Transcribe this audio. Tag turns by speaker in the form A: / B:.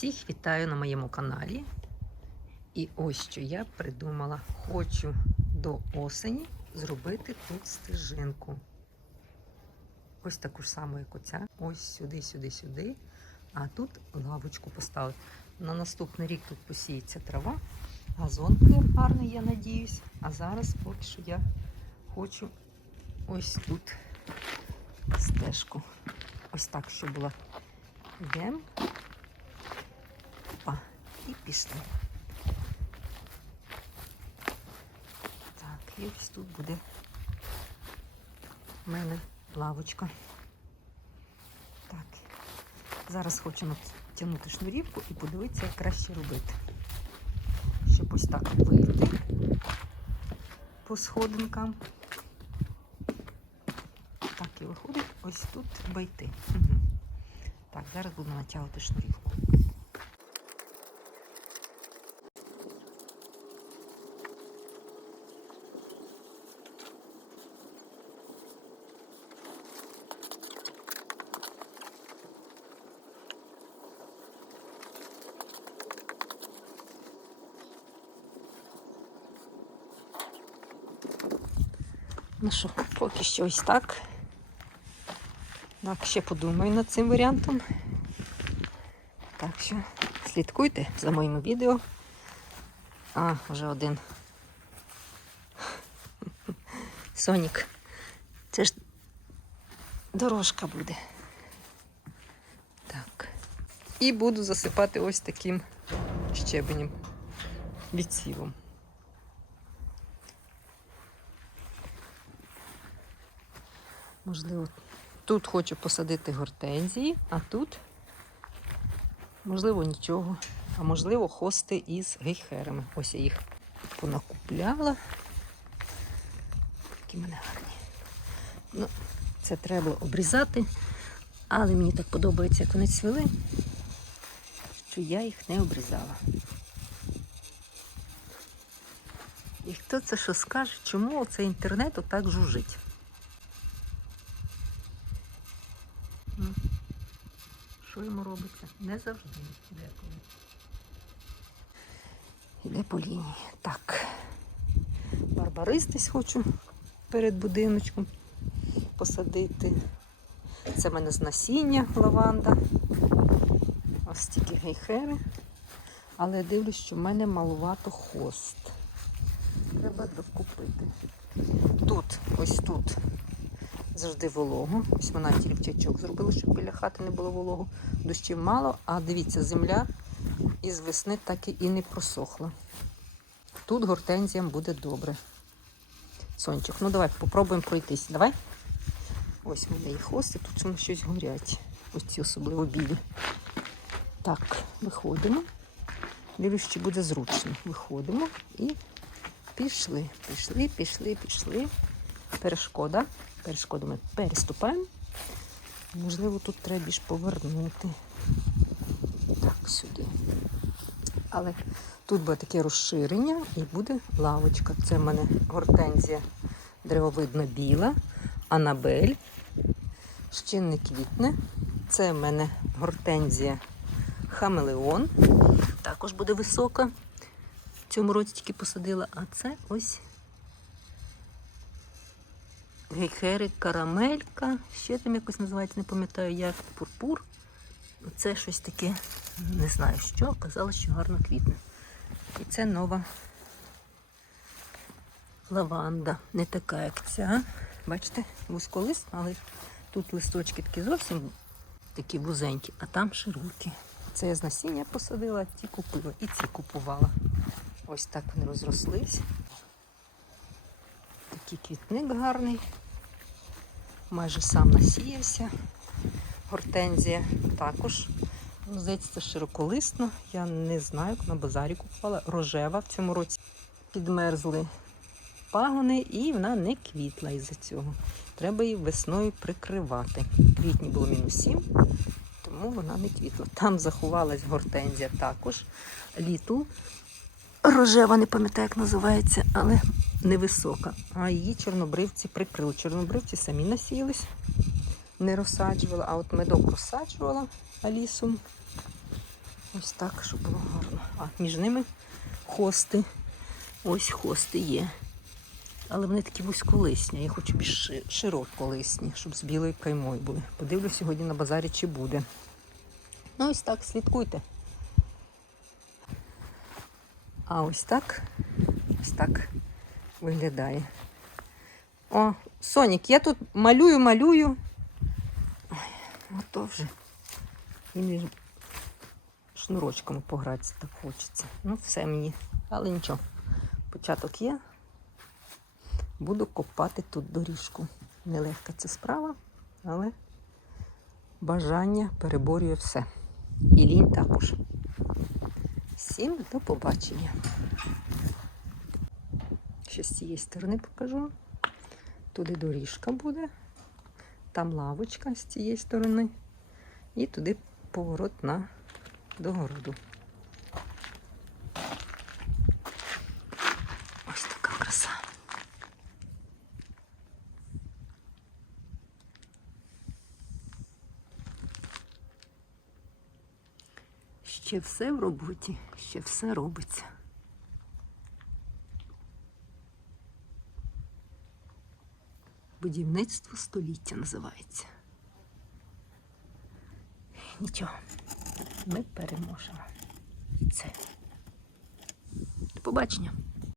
A: Всіх вітаю на моєму каналі. І ось що я придумала. Хочу до осені зробити тут стежинку. Ось таку ж саму, як оця. Ось сюди, сюди, сюди. А тут лавочку поставити. На наступний рік тут посіється трава. Газон гарний, я надіюсь. А зараз поки що я хочу ось тут стежку. Ось так, щоб була. Йдемо. І пішли. Так, і ось тут буде в мене лавочка. Так, зараз хочу натягнути шнурівку і подивитися, як краще робити. Щоб ось так вийти по сходинкам. Так, і виходить ось тут треба йти. Угу. Так, зараз буду натягувати шнурівку. Ну що, поки що ось так. Так, ще подумаю над цим варіантом. Так що слідкуйте за моїми відео. А, вже один. Сонік. Це ж дорожка буде. Так. І буду засипати ось таким щебенем відсівом. Можливо, тут хочу посадити гортензії, а тут, можливо, нічого. А можливо, хости із гейхерами. Ось я їх понакупляла. Такі мене гарні. Ну, це треба обрізати, але мені так подобається, як вони цвіли, що я їх не обрізала. І хто це що скаже, чому оцей інтернет отак жужить? Що йому робиться? Не завжди. Деколи. Іде по лінії. Так. Барбаристись хочу перед будиночком посадити. Це в мене з насіння лаванда. Ось тільки гейхери. Але я дивлюсь, що в мене малувато хост. Треба докупити. Тут, ось тут завжди волого. Ось вона тільчачок зробила, щоб біля хати не було волого. Дощів мало, а дивіться, земля із весни так і не просохла. Тут гортензіям буде добре. Сонечок, ну давай попробуємо пройтись. Давай. Ось в мене є хости, тут воно щось горять. Ось ці особливо білі. Так, виходимо. Дивлюсь, чи буде зручно. Виходимо і пішли, пішли, пішли, пішли. Перешкода. Перешкоду ми переступаємо. Можливо, тут треба більш повернути. Так, сюди. Але тут буде таке розширення і буде лавочка. Це в мене гортензія древовидно біла, анабель. Ще не квітне. Це в мене гортензія хамелеон. Також буде висока. В цьому році тільки посадила, а це ось гейхери, карамелька, ще там якось називається, не пам'ятаю як, пурпур. Це щось таке, не знаю що, казали, що гарно квітне. І це нова лаванда. Не така, як ця. Бачите, вузьколисна, але тут листочки такі зовсім такі вузенькі, а там широкі. Це я з насіння посадила, ті купила і ці купувала. Ось так вони розрослись. Такий квітник гарний. Майже сам насіявся. Гортензія також. Здається, це широколисно. Я не знаю, як на базарі купувала. Рожева в цьому році підмерзли пагони і вона не квітла із-за цього. Треба її весною прикривати. Квітні було мінус 7, тому вона не квітла. Там заховалась гортензія також. Літл. Рожева, не пам'ятаю, як називається, але невисока. А її чорнобривці прикрили. Чорнобривці самі насіялись, не розсаджувала, а от медок розсаджувала алісу. Ось так, щоб було гарно. А між ними хости. Ось хости є. Але вони такі вузьколисні. Я хочу більш ши- широколисні, щоб з білою каймою були. Подивлюсь сьогодні на базарі, чи буде. Ну, ось так, слідкуйте. А ось так, ось так виглядає. О, Сонік, я тут малюю, малюю. Ой, ото вже. Він ж шнурочками погратися так хочеться. Ну, все мені. Але нічого. Початок є. Буду копати тут доріжку. Нелегка це справа, але бажання переборює все. І лінь також. Всім до побачення. Ще з цієї сторони покажу. Туди доріжка буде, там лавочка з цієї сторони, і туди поворот на догороду. Ось така краса. Ще все в роботі, ще все робиться. Будівництво століття називається. Нічого, ми переможемо. Це. До побачення.